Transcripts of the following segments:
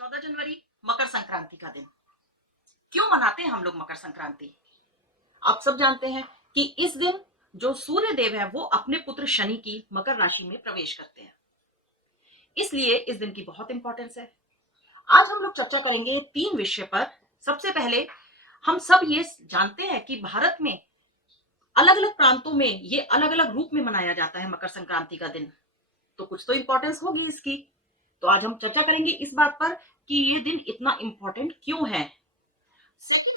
14 जनवरी मकर संक्रांति का दिन। क्यों मनाते हैं हम लोग मकर संक्रांति? आप सब जानते हैं कि इस दिन जो सूर्य देव है वो अपने पुत्र शनि की मकर राशि में प्रवेश करते हैं, इसलिए इस दिन की बहुत इंपॉर्टेंस है। आज हम लोग चर्चा करेंगे 3 विषय पर। सबसे पहले हम सब ये जानते हैं कि भारत में अलग अलग प्रांतों में ये अलग अलग रूप में मनाया जाता है मकर संक्रांति का दिन, तो कुछ तो इंपॉर्टेंस होगी इसकी। तो आज हम चर्चा करेंगे इस बात पर कि ये दिन इतना इंपॉर्टेंट क्यों है। हम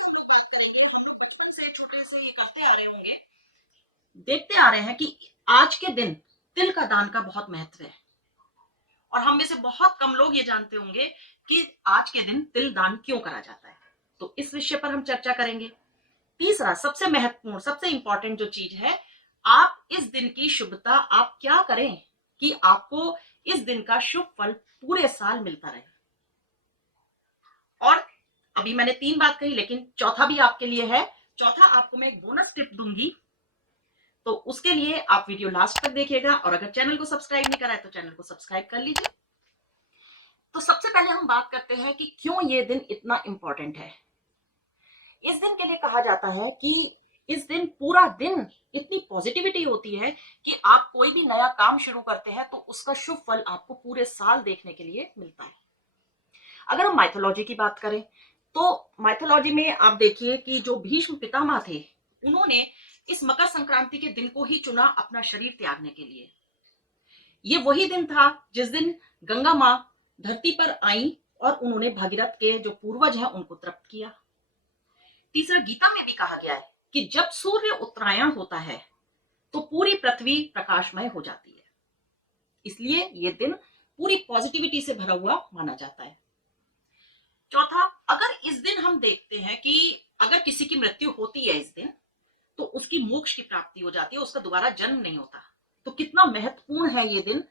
लोग बात करेंगे, हम लोग बचपन से छोटे से ये करते आ रहे होंगे, देखते आ रहे हैं कि आज के दिन तिल का दान का बहुत महत्व है, और हम में से बहुत कम लोग ये जानते होंगे कि आज के दिन तिल दान क्यों करा जाता है। तो इस विषय पर हम चर्चा करेंगे। तीसरा, सबसे महत्वपूर्ण, सबसे इंपॉर्टेंट जो चीज है, आप इस दिन की शुभता आप क्या करें कि आपको इस दिन का शुभ फल पूरे साल मिलता रहे। और अभी मैंने 3 बात कही, लेकिन चौथा भी आपके लिए है। चौथा आपको मैं एक बोनस टिप दूंगी, तो उसके लिए आप वीडियो लास्ट तक देखिएगा, और अगर चैनल को सब्सक्राइब नहीं करा है तो चैनल को सब्सक्राइब कर लीजिए। तो सबसे पहले हम बात करते हैं कि क्यों ये दिन इतना इंपॉर्टेंट है। इस दिन के लिए कहा जाता है कि इस दिन पूरा दिन इतनी पॉजिटिविटी होती है कि आप कोई भी नया काम शुरू करते हैं तो उसका शुभ फल आपको पूरे साल देखने के लिए मिलता है। अगर हम माइथोलॉजी की बात करें तो माइथोलॉजी में आप देखिए कि जो भीष्म पितामह थे, उन्होंने इस मकर संक्रांति के दिन को ही चुना अपना शरीर त्यागने के लिए। ये वही दिन था जिस दिन गंगा मां धरती पर आई और उन्होंने भागीरथ के जो पूर्वज हैं उनको तृप्त किया। तीसरा, गीता में भी कहा गया है कि जब सूर्य उत्तरायण होता है तो पूरी पृथ्वी प्रकाशमय हो जाती है, इसलिए ये दिन पूरी पॉजिटिविटी से भरा हुआ माना जाता है। चौथा, अगर इस दिन हम देखते हैं कि अगर किसी की मृत्यु होती है इस दिन, तो उसकी मोक्ष की प्राप्ति हो जाती है, उसका दोबारा जन्म नहीं होता। तो कितना महत्वपूर्ण है ये दिन,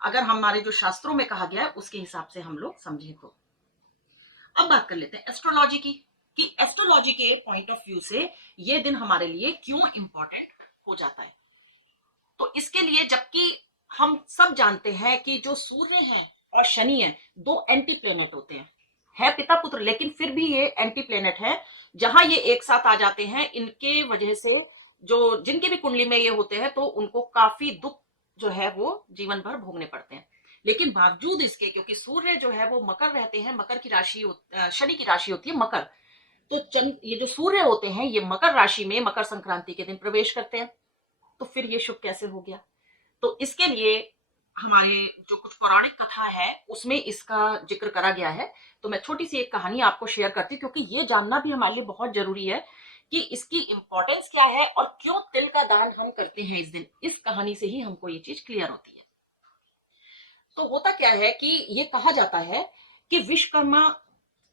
अगर हमारे जो शास्त्रों में कहा गया है उसके हिसाब से हम लोग समझे तो। अब बात कर लेते हैं एस्ट्रोलॉजी की, कि एस्ट्रोलॉजी के पॉइंट ऑफ व्यू से ये दिन हमारे लिए क्यों इंपॉर्टेंट हो जाता है। तो इसके लिए, जबकि हम सब जानते हैं कि जो सूर्य है और शनि है, 2 एंटी प्लेनेट होते हैं, है पिता पुत्र, लेकिन फिर भी ये एंटी प्लेनेट है। जहां ये एक साथ आ जाते हैं, इनके वजह से जो जिनकी भी कुंडली में ये होते हैं तो उनको काफी दुख जो है वो जीवन भर भोगने पड़ते हैं। लेकिन बावजूद इसके, क्योंकि सूर्य जो है वो मकर रहते हैं, मकर की राशि शनि की राशि होती है मकर, तो चंद ये जो सूर्य होते हैं ये मकर राशि में मकर संक्रांति के दिन प्रवेश करते हैं। तो फिर ये शुभ कैसे हो गया? तो इसके लिए हमारे जो कुछ पौराणिक कथा है उसमें इसका जिक्र करा गया है। तो मैं छोटी सी एक कहानी आपको शेयर करती हूँ, क्योंकि ये जानना भी हमारे लिए बहुत जरूरी है कि इसकी इंपॉर्टेंस क्या है और क्यों तिल का दान हम करते हैं इस दिन। इस कहानी से ही हमको ये चीज क्लियर होती है। तो होता क्या है कि ये कहा जाता है कि विश्वकर्मा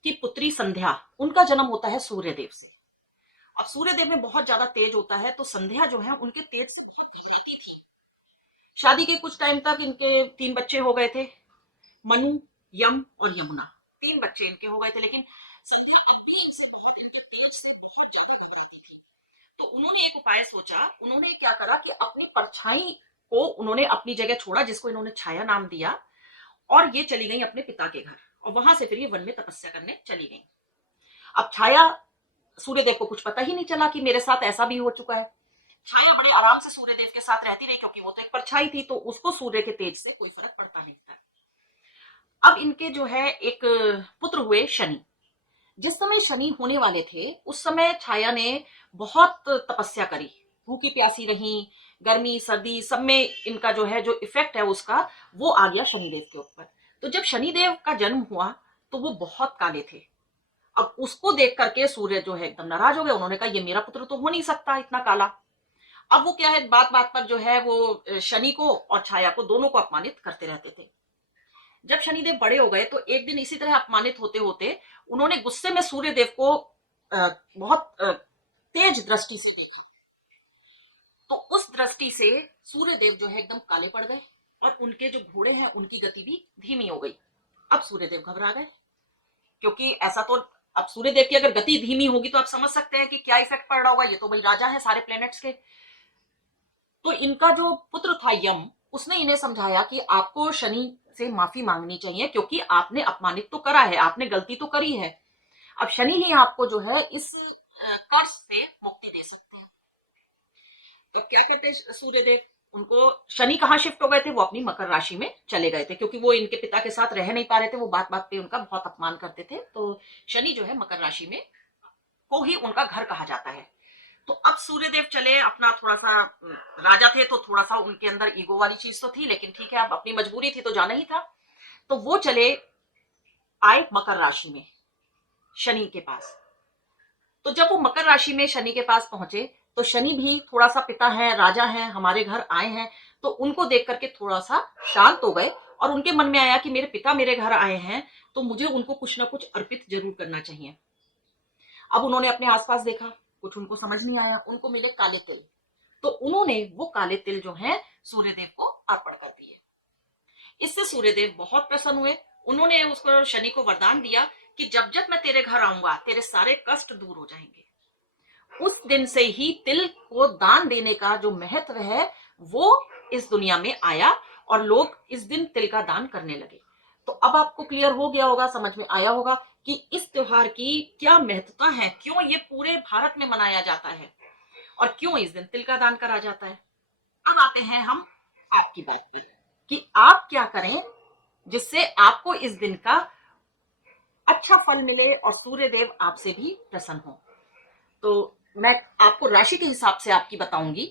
की पुत्री संध्या, उनका जन्म होता है सूर्यदेव से। अब सूर्यदेव में बहुत ज्यादा तेज होता है, तो संध्या जो है उनके तेज से रहती थी। शादी के कुछ टाइम तक इनके 3 बच्चे हो गए थे, मनु, यम और यमुना। 3 बच्चे इनके हो गए थे, लेकिन संध्या अब भी इनसे बहुत, इनके तेज से बहुत ज्यादा घबराती थी। तो उन्होंने एक उपाय सोचा। उन्होंने क्या करा कि अपनी परछाई को उन्होंने अपनी जगह छोड़ा, जिसको इन्होंने छाया नाम दिया, और ये चली गई अपने पिता के घर, और वहां से फिर ये वन में तपस्या करने चली गई। अब छाया, सूर्यदेव को कुछ पता ही नहीं चला कि मेरे साथ ऐसा भी हो चुका है। छाया बड़े आराम से सूर्यदेव के साथ रहती रही, क्योंकि वो तो एक परछाई थी, तो उसको सूर्य के तेज से कोई फर्क पड़ता नहीं था। अब इनके जो है एक पुत्र हुए शनि। जिस समय शनि होने वाले थे उस समय छाया ने बहुत तपस्या करी, भूखी प्यासी रही, गर्मी सर्दी सब में इनका जो है जो इफेक्ट है उसका वो आ गया शनिदेव के ऊपर। तो जब शनिदेव का जन्म हुआ तो वो बहुत काले थे। अब उसको देख करके सूर्य जो है एकदम नाराज हो गए। उन्होंने कहा ये मेरा पुत्र तो हो नहीं सकता इतना काला। अब वो क्या है, बात बात पर जो है वो शनि को और छाया को दोनों को अपमानित करते रहते थे। जब शनिदेव बड़े हो गए तो एक दिन इसी तरह अपमानित होते होते उन्होंने गुस्से में सूर्यदेव को बहुत तेज दृष्टि से देखा। तो उस दृष्टि से सूर्यदेव जो है एकदम काले पड़ गए, और उनके जो घोड़े हैं उनकी गति भी धीमी हो गई। अब सूर्यदेव घबरा गए, क्योंकि ऐसा तो, अब सूर्यदेव की अगर गति धीमी होगी तो आप समझ सकते हैं कि क्या इफेक्ट पड़ रहा होगा। ये तो भाई राजा है सारे प्लेनेट्स के। तो इनका जो पुत्र था यम, उसने इन्हें समझाया कि आपको शनि से माफी मांगनी चाहिए, क्योंकि आपने अपमानित तो करा है, आपने गलती तो करी है। अब शनि ही आपको जो है इस कर्ज से मुक्ति दे सकते हैं। तो क्या कहते हैं सूर्यदेव, उनको शनि कहाँ शिफ्ट हो गए थे, वो अपनी मकर राशि में चले गए थे, क्योंकि वो इनके पिता के साथ रह नहीं पा रहे थे, वो बात बात पे उनका बहुत अपमान करते थे। तो शनि जो है मकर राशि में को ही उनका घर कहा जाता है। तो अब सूर्यदेव चले अपना थोड़ा सा, राजा थे तो थोड़ा सा उनके अंदर ईगो वाली चीज तो थी, लेकिन ठीक है, अब अपनी मजबूरी थी तो जाना ही था। तो वो चले आए मकर राशि में शनि के पास। तो जब वो मकर राशि में शनि के पास पहुंचे, तो शनि भी थोड़ा सा, पिता है, राजा है, हमारे घर आए हैं, तो उनको देख करके थोड़ा सा शांत हो गए, और उनके मन में आया कि मेरे पिता मेरे घर आए हैं, तो मुझे उनको कुछ ना कुछ अर्पित जरूर करना चाहिए। अब उन्होंने अपने आसपास देखा, कुछ उनको समझ नहीं आया, उनको मिले काले तिल। तो उन्होंने वो काले तिल जो है सूर्यदेव को अर्पण कर दिए। इससे सूर्यदेव बहुत प्रसन्न हुए। उन्होंने उसको, शनि को वरदान दिया कि जब जब मैं तेरे घर आऊंगा तेरे सारे कष्ट दूर हो जाएंगे। उस दिन से ही तिल को दान देने का जो महत्व है वो इस दुनिया में आया, और लोग इस दिन तिल का दान करने लगे। तो अब आपको क्लियर हो गया होगा, समझ में आया होगा कि इस त्योहार की क्या महत्ता है, क्यों ये पूरे भारत में मनाया जाता है, और क्यों इस दिन तिल का दान करा जाता है। अब आते हैं हम आपकी बात पे कि आप क्या करें जिससे आपको इस दिन का अच्छा फल मिले और सूर्यदेव आपसे भी प्रसन्न हो। तो मैं आपको राशि के हिसाब से आपकी बताऊंगी।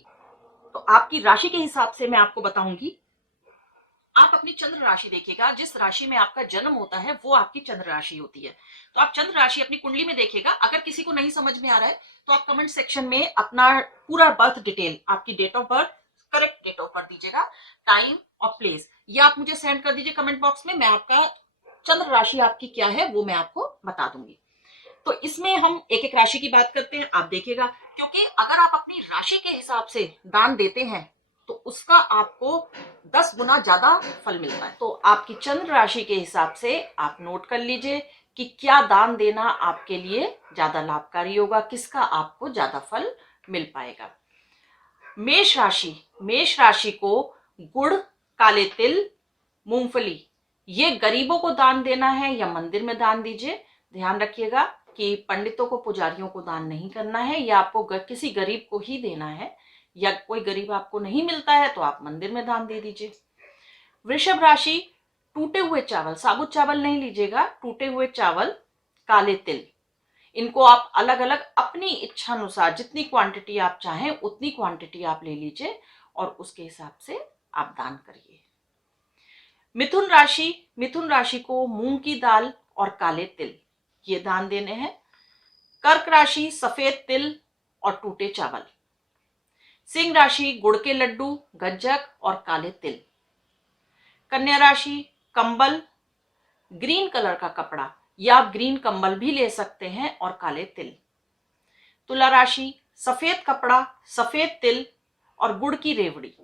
तो आपकी राशि के हिसाब से मैं आपको बताऊंगी। आप अपनी चंद्र राशि देखिएगा, जिस राशि में आपका जन्म होता है वो आपकी चंद्र राशि होती है। तो आप चंद्र राशि अपनी कुंडली में देखिएगा। अगर किसी को नहीं समझ में आ रहा है तो आप कमेंट सेक्शन में अपना पूरा बर्थ डिटेल, आपकी date of birth, correct date of birth दीजिएगा, टाइम और प्लेस, ये आप मुझे सेंड कर दीजिए कमेंट बॉक्स में। मैं आपका चंद्र राशि आपकी क्या है वो मैं आपको बता दूंगी। तो इसमें हम एक एक राशि की बात करते हैं, आप देखिएगा, क्योंकि अगर आप अपनी राशि के हिसाब से दान देते हैं तो उसका आपको 10 गुना ज्यादा फल मिलता है। तो आपकी चंद्र राशि के हिसाब से आप नोट कर लीजिए कि क्या दान देना आपके लिए ज्यादा लाभकारी होगा, किसका आपको ज्यादा फल मिल पाएगा। मेष राशि को गुड़, काले तिल, मूंगफली, ये गरीबों को दान देना है या मंदिर में दान दीजिए। ध्यान रखिएगा कि पंडितों को, पुजारियों को दान नहीं करना है, या आपको किसी गरीब को ही देना है, या कोई गरीब आपको नहीं मिलता है तो आप मंदिर में दान दे दीजिए। वृषभ राशि, टूटे हुए चावल, साबुत चावल नहीं लीजिएगा, टूटे हुए चावल, काले तिल, इनको आप अलग अलग अपनी इच्छा अनुसार जितनी क्वांटिटी आप चाहें उतनी क्वांटिटी आप ले लीजिए और उसके हिसाब से आप दान करिए। मिथुन राशि को मूंग की दाल और काले तिल, ये दान देने हैं। कर्क राशि, सफेद तिल और टूटे चावल। सिंह राशि, गुड़ के लड्डू, गज्जक और काले तिल। कन्या राशि, कंबल, ग्रीन कलर का कपड़ा, या आप ग्रीन कंबल भी ले सकते हैं, और काले तिल। तुला राशि, सफेद कपड़ा, सफेद तिल और गुड़ की रेवड़ी।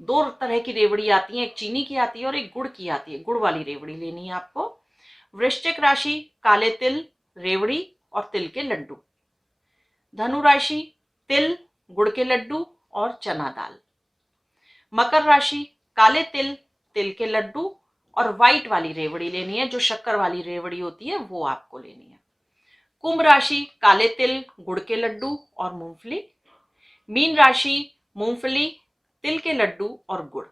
2 तरह की रेवड़ी आती है, एक चीनी की आती है और एक गुड़ की आती है, गुड़ वाली रेवड़ी लेनी है आपको। वृश्चिक राशि, काले तिल, रेवड़ी और तिल के लड्डू। धनु राशि, तिल, गुड़ के लड्डू और चना दाल। मकर राशि, काले तिल, तिल के लड्डू और व्हाइट वाली रेवड़ी लेनी है, जो शक्कर वाली रेवड़ी होती है वो आपको लेनी है। कुंभ राशि, काले तिल, गुड़ के लड्डू और मूंगफली। मीन राशि, मूंगफली, तिल के लड्डू और गुड़।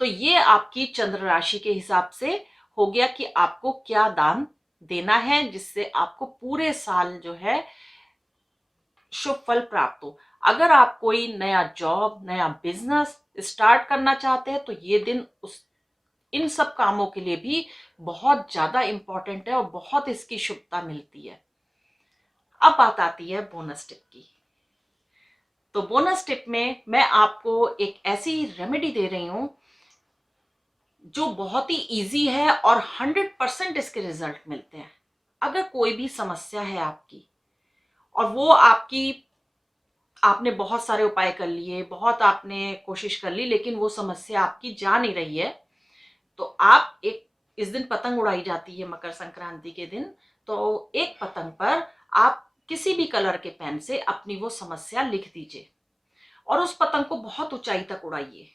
तो ये आपकी चंद्र राशि के हिसाब से हो गया कि आपको क्या दान देना है जिससे आपको पूरे साल जो है शुभ फल प्राप्त हो। अगर आप कोई नया जॉब, नया बिजनेस स्टार्ट करना चाहते हैं तो ये दिन इन सब कामों के लिए भी बहुत ज्यादा इंपॉर्टेंट है और बहुत इसकी शुभता मिलती है। अब बात आती है बोनस टिप की। तो बोनस टिप में मैं आपको एक ऐसी रेमेडी दे रही हूं जो बहुत ही इजी है और 100% इसके रिजल्ट मिलते हैं। अगर कोई भी समस्या है आपकी और वो आपने बहुत सारे उपाय कर लिए, बहुत आपने कोशिश कर ली, लेकिन वो समस्या आपकी जा नहीं रही है, तो आप इस दिन पतंग उड़ाई जाती है मकर संक्रांति के दिन, तो एक पतंग पर आप किसी भी कलर के पेन से अपनी वो समस्या लिख दीजिए और उस पतंग को बहुत ऊंचाई तक उड़ाइए।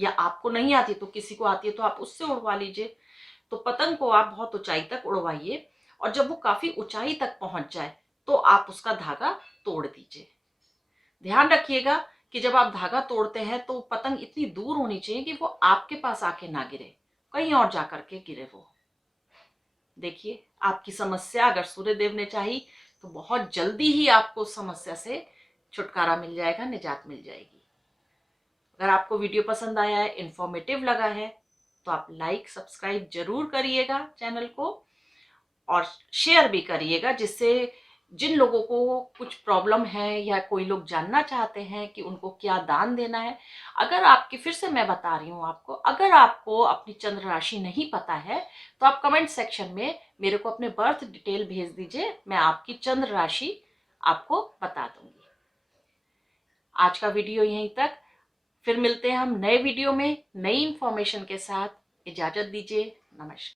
या आपको नहीं आती तो किसी को आती है तो आप उससे उड़वा लीजिए। तो पतंग को आप बहुत ऊंचाई तक उड़वाइए और जब वो काफी ऊंचाई तक पहुंच जाए तो आप उसका धागा तोड़ दीजिए। ध्यान रखिएगा कि जब आप धागा तोड़ते हैं तो पतंग इतनी दूर होनी चाहिए कि वो आपके पास आके ना गिरे, कहीं और जाकर के गिरे वो। देखिए, आपकी समस्या अगर सूर्यदेव ने चाही तो बहुत जल्दी ही आपको उस समस्या से छुटकारा मिल जाएगा, निजात मिल जाएगी। अगर आपको वीडियो पसंद आया है, इंफॉर्मेटिव लगा है, तो आप लाइक सब्सक्राइब जरूर करिएगा चैनल को और शेयर भी करिएगा, जिससे जिन लोगों को कुछ प्रॉब्लम है या कोई लोग जानना चाहते हैं कि उनको क्या दान देना है। अगर आपकी, फिर से मैं बता रही हूँ आपको, अगर आपको अपनी चंद्र राशि नहीं पता है तो आप कमेंट सेक्शन में मेरे को अपने बर्थ डिटेल भेज दीजिए, मैं आपकी चंद्र राशि आपको बता दूंगी। आज का वीडियो यहीं तक, फिर मिलते हैं हम नए वीडियो में नई इंफॉर्मेशन के साथ। इजाजत दीजिए, नमस्कार।